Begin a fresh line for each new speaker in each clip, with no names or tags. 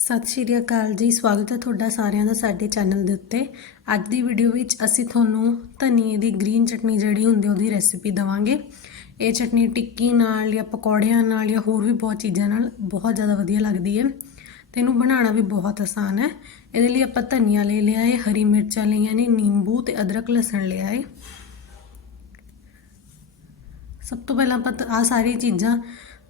ਸਤਿ ਸ਼੍ਰੀ ਅਕਾਲ ਜੀ, ਸਵਾਗਤ ਹੈ ਤੁਹਾਡਾ ਸਾਰਿਆਂ ਦਾ ਸਾਡੇ ਚੈਨਲ ਦੇ ਉੱਤੇ। ਅੱਜ ਦੀ ਵੀਡੀਓ ਵਿੱਚ ਅਸੀਂ ਤੁਹਾਨੂੰ ਧਨੀਏ ਦੀ ਗ੍ਰੀਨ ਚਟਨੀ ਜਿਹੜੀ ਹੁੰਦੀ ਉਹਦੀ ਰੈਸਿਪੀ ਦਵਾਂਗੇ। ਇਹ ਚਟਨੀ ਟਿੱਕੀ ਨਾਲ ਜਾਂ ਪਕੌੜਿਆਂ ਨਾਲ ਜਾਂ ਹੋਰ ਵੀ ਬਹੁਤ ਚੀਜ਼ਾਂ ਨਾਲ ਬਹੁਤ ਜ਼ਿਆਦਾ ਵਧੀਆ ਲੱਗਦੀ ਹੈ ਤੇ ਇਹਨੂੰ ਬਣਾਉਣਾ ਵੀ ਬਹੁਤ ਆਸਾਨ ਹੈ। ਇਹਦੇ ਲਈ ਆਪਾਂ ਧਨੀਆ ਲੈ ਲਿਆ ਹੈ, ਹਰੀ ਮਿਰਚਾਂ ਲਈਆਂ ਨੇ, ਨਿੰਬੂ ਤੇ ਅਦਰਕ ਲਸਣ ਲਿਆ ਹੈ। ਸਭ ਤੋਂ ਪਹਿਲਾਂ ਆਪਾਂ ਆ ਸਾਰੀ ਚੀਜ਼ਾਂ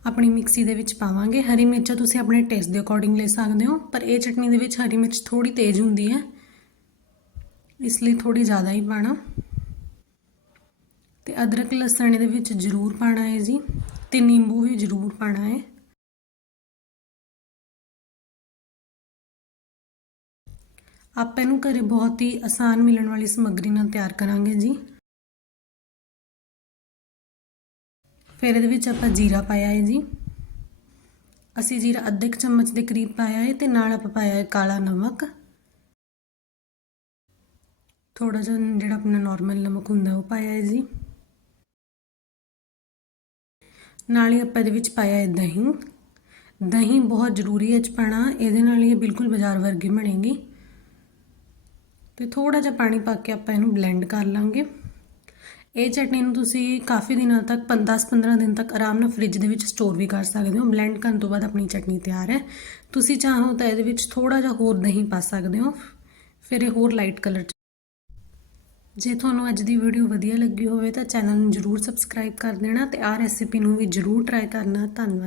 ਆਪਣੀ ਮਿਕਸੀ ਦੇ ਵਿੱਚ ਪਾਵਾਂਗੇ। ਹਰੀ ਮਿਰਚਾਂ ਤੁਸੀਂ ਆਪਣੇ ਟੇਸਟ ਦੇ ਅਕੋਰਡਿੰਗ ਲੈ ਸਕਦੇ ਹੋ, ਪਰ ਇਹ ਚਟਨੀ ਦੇ ਵਿੱਚ ਹਰੀ ਮਿਰਚ ਥੋੜੀ ਤੇਜ਼ ਹੁੰਦੀ ਹੈ। ਇਸ ਲਈ ਥੋੜੀ ਜ਼ਿਆਦਾ ਹੀ ਪਾਣਾ ਤੇ ਅਦਰਕ ਲਸਣ ਇਹਦੇ ਵਿੱਚ ਜ਼ਰੂਰ ਪਾਣਾ ਹੈ ਜੀ, ਤੇ ਨਿੰਬੂ ਵੀ ਜ਼ਰੂਰ ਪਾਣਾ ਹੈ। ਆਪਾਂ ਇਹਨੂੰ ਘਰੇ ਬਹੁਤ ਹੀ ਆਸਾਨ ਮਿਲਣ ਵਾਲੀ ਸਮੱਗਰੀ ਨਾਲ ਤਿਆਰ ਕਰਾਂਗੇ ਜੀ। ਫਿਰ ਇਹਦੇ ਵਿੱਚ ਆਪਾਂ ਜੀਰਾ ਪਾਇਆ ਹੈ ਜੀ। ਅਸੀਂ ਜੀਰਾ ਅੱਧੇ ਕੁ ਚਮਚ ਦੇ ਕਰੀਬ ਪਾਇਆ ਹੈ ਤੇ ਨਾਲ ਆਪਾਂ ਪਾਇਆ ਹੈ ਕਾਲਾ ਨਮਕ। ਥੋੜਾ ਜਿਹਾ ਜਿਹੜਾ ਆਪਣਾ ਨਾਰਮਲ ਨਮਕ ਹੁੰਦਾ ਉਹ ਪਾਇਆ ਹੈ ਜੀ। ਨਾਲ ਹੀ ਆਪਾਂ ਇਹਦੇ ਵਿੱਚ ਪਾਇਆ ਹੈ ਦਹੀਂ। ਦਹੀਂ ਬਹੁਤ ਜ਼ਰੂਰੀ ਹੈ ਚ ਪਾਣਾ ਇਹਦੇ ਨਾਲ ਇਹ ਬਿਲਕੁਲ ਬਾਜ਼ਾਰ ਵਰਗੀ ਬਣੇਗੀ। ਤੇ ਥੋੜਾ ਜਿਹਾ ਪਾਣੀ ਪਾ ਕੇ ਆਪਾਂ ਇਹਨੂੰ ਬਲੈਂਡ ਕਰ ਲਾਂਗੇ। ਇਹ ਚਟਨੀ ਨੂੰ ਤੁਸੀਂ ਕਾਫੀ ਦਿਨਾਂ ਤੱਕ 10-15 ਦਿਨ ਤੱਕ ਆਰਾਮ ਨਾਲ ਫ੍ਰਿਜ ਦੇ ਵਿੱਚ ਸਟੋਰ ਵੀ ਕਰ ਸਕਦੇ ਹੋ। ਬਲੈਂਡ ਕਰਨ ਤੋਂ ਬਾਅਦ ਆਪਣੀ ਚਟਨੀ ਤਿਆਰ ਹੈ। ਤੁਸੀਂ ਚਾਹੋ ਤਾਂ ਇਹਦੇ ਵਿੱਚ ਥੋੜਾ ਜਿਹਾ ਹੋਰ ਦਹੀਂ ਪਾ ਸਕਦੇ ਹੋ। ਫਿਰ ਇਹ ਹੋਰ ਲਾਈਟ ਕਲਰ ਜੇ ਤੁਹਾਨੂੰ ਅੱਜ ਦੀ ਵੀਡੀਓ ਵਧੀਆ ਲੱਗੀ ਹੋਵੇ ਤਾਂ ਚੈਨਲ ਨੂੰ ਜਰੂਰ ਸਬਸਕ੍ਰਾਈਬ ਕਰ ਦੇਣਾ ਤੇ ਆਹ ਰੈਸਿਪੀ ਨੂੰ ਵੀ ਜਰੂਰ ਟਰਾਈ ਕਰਨਾ। ਧੰਨਵਾਦ।